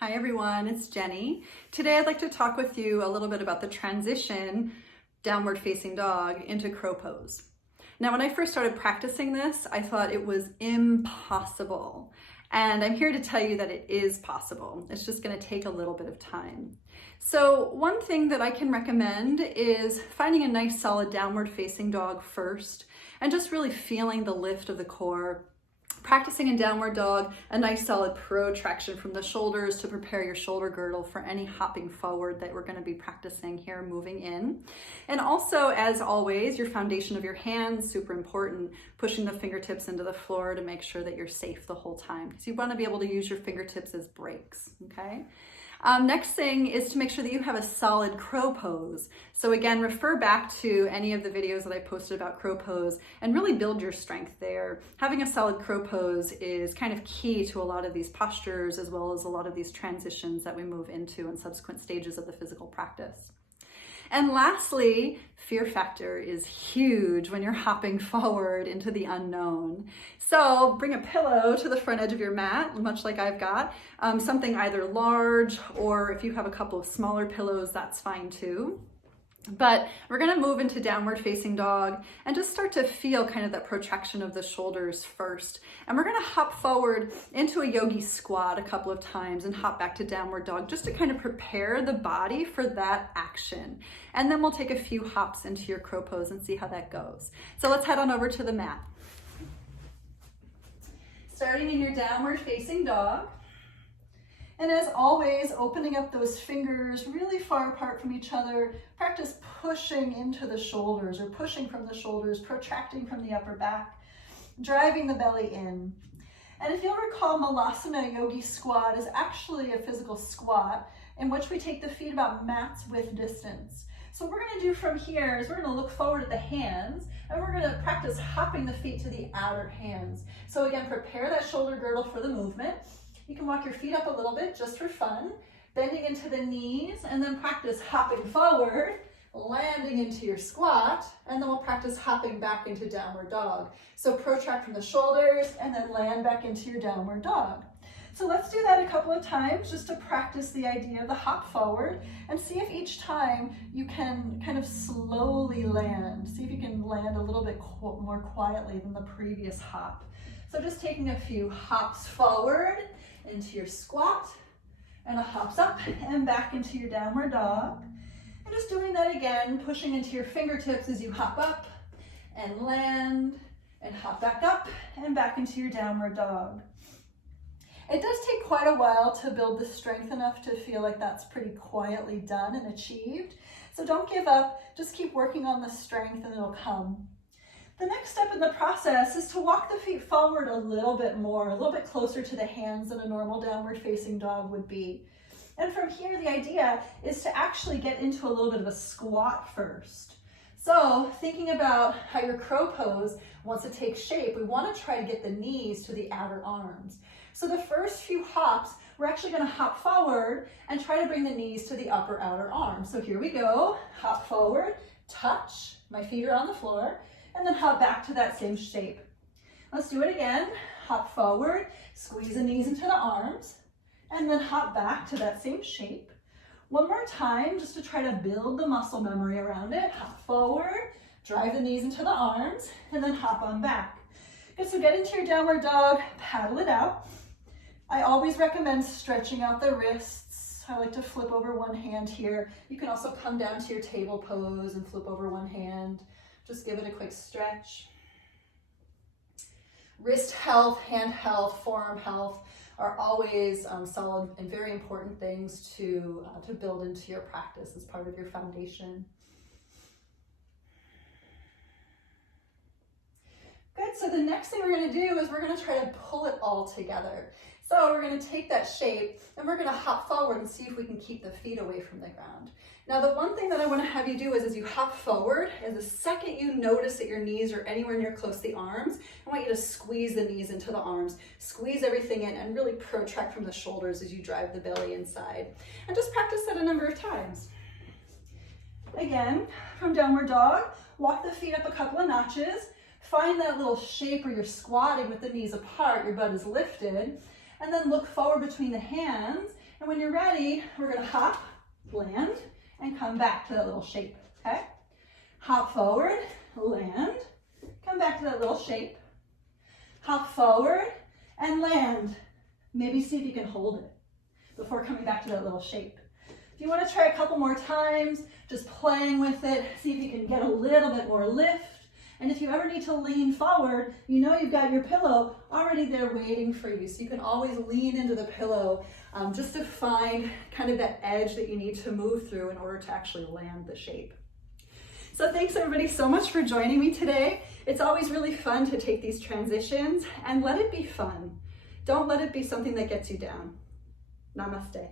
Hi everyone, it's Jenny. Today I'd like to talk with you a little bit about the transition downward facing dog into crow pose. Now when I first started practicing this, I thought it was impossible. And I'm here to tell you that it is possible. It's just going to take a little bit of time. So one thing that I can recommend is finding a nice solid downward facing dog first and just really feeling the lift of the core. Practicing in downward dog, a nice solid protraction from the shoulders to prepare your shoulder girdle for any hopping forward that we're going to be practicing here, moving in. And also, as always, your foundation of your hands, super important, pushing the fingertips into the floor to make sure that you're safe the whole time. So you want to be able to use your fingertips as brakes, okay? Next thing is to make sure that you have a solid crow pose. So again, refer back to any of the videos that I posted about crow pose and really build your strength there. Having a solid crow pose is kind of key to a lot of these postures as well as a lot of these transitions that we move into in subsequent stages of the physical practice. And lastly, fear factor is huge when you're hopping forward into the unknown. So bring a pillow to the front edge of your mat, much like I've got, something either large or if you have a couple of smaller pillows, that's fine too. But we're going to move into downward facing dog and just start to feel kind of that protraction of the shoulders first. And we're going to hop forward into a yogi squat a couple of times and hop back to downward dog just to kind of prepare the body for that action. And then we'll take a few hops into your crow pose and see how that goes. So let's head on over to the mat. Starting in your downward facing dog. And as always, opening up those fingers really far apart from each other. Practice pushing into the shoulders or pushing from the shoulders, protracting from the upper back, driving the belly in. And if you'll recall, Malasana Yogi Squat is actually a physical squat in which we take the feet about mat's width distance. So what we're going to do from here is we're going to look forward at the hands and we're going to practice hopping the feet to the outer hands. So again, prepare that shoulder girdle for the movement. You can walk your feet up a little bit just for fun, bending into the knees, and then practice hopping forward, landing into your squat, and then we'll practice hopping back into downward dog. So protract from the shoulders and then land back into your downward dog. So let's do that a couple of times just to practice the idea of the hop forward and see if each time you can kind of slowly land. See if you can land a little bit more quietly than the previous hop. So just taking a few hops forward into your squat and a hops up and back into your downward dog. And just doing that again, pushing into your fingertips as you hop up and land and hop back up and back into your downward dog. It does take quite a while to build the strength enough to feel like that's pretty quietly done and achieved. So don't give up, just keep working on the strength and it'll come. The next step in the process is to walk the feet forward a little bit more, a little bit closer to the hands than a normal downward facing dog would be. And from here, the idea is to actually get into a little bit of a squat first. So thinking about how your crow pose wants to take shape, we want to try to get the knees to the outer arms. So the first few hops, we're actually going to hop forward and try to bring the knees to the upper outer arms. So here we go, hop forward, touch, my feet are on the floor, and then hop back to that same shape. Let's do it again. Hop forward, squeeze the knees into the arms, and then hop back to that same shape. One more time, just to try to build the muscle memory around it. Hop forward, drive the knees into the arms, and then hop on back. Good, so get into your downward dog, paddle it out. I always recommend stretching out the wrists. I like to flip over one hand here. You can also come down to your table pose and flip over one hand. Just give it a quick stretch. Wrist health, hand health, forearm health are always solid and very important things to build into your practice as part of your foundation. Good, so the next thing we're going to do is we're going to try to pull it all together. So we're going to take that shape and we're going to hop forward and see if we can keep the feet away from the ground. Now the one thing that I want to have you do is as you hop forward, and the second you notice that your knees are anywhere near close to the arms, I want you to squeeze the knees into the arms, squeeze everything in and really protract from the shoulders as you drive the belly inside. And just practice that a number of times. Again, from downward dog, walk the feet up a couple of notches, find that little shape where you're squatting with the knees apart, your butt is lifted, and then look forward between the hands. And And when you're ready, we're gonna hop, land, and come back to that little shape, okay? Hop forward, land, come back to that little shape. Hop forward and land. Maybe see if you can hold it before coming back to that little shape. If you want to try a couple more times, just playing with it, see if you can get a little bit more lift. And if you ever need to lean forward, you know you've got your pillow already there waiting for you. So you can always lean into the pillow just to find kind of that edge that you need to move through in order to actually land the shape. So thanks everybody so much for joining me today. It's always really fun to take these transitions and let it be fun. Don't let it be something that gets you down. Namaste.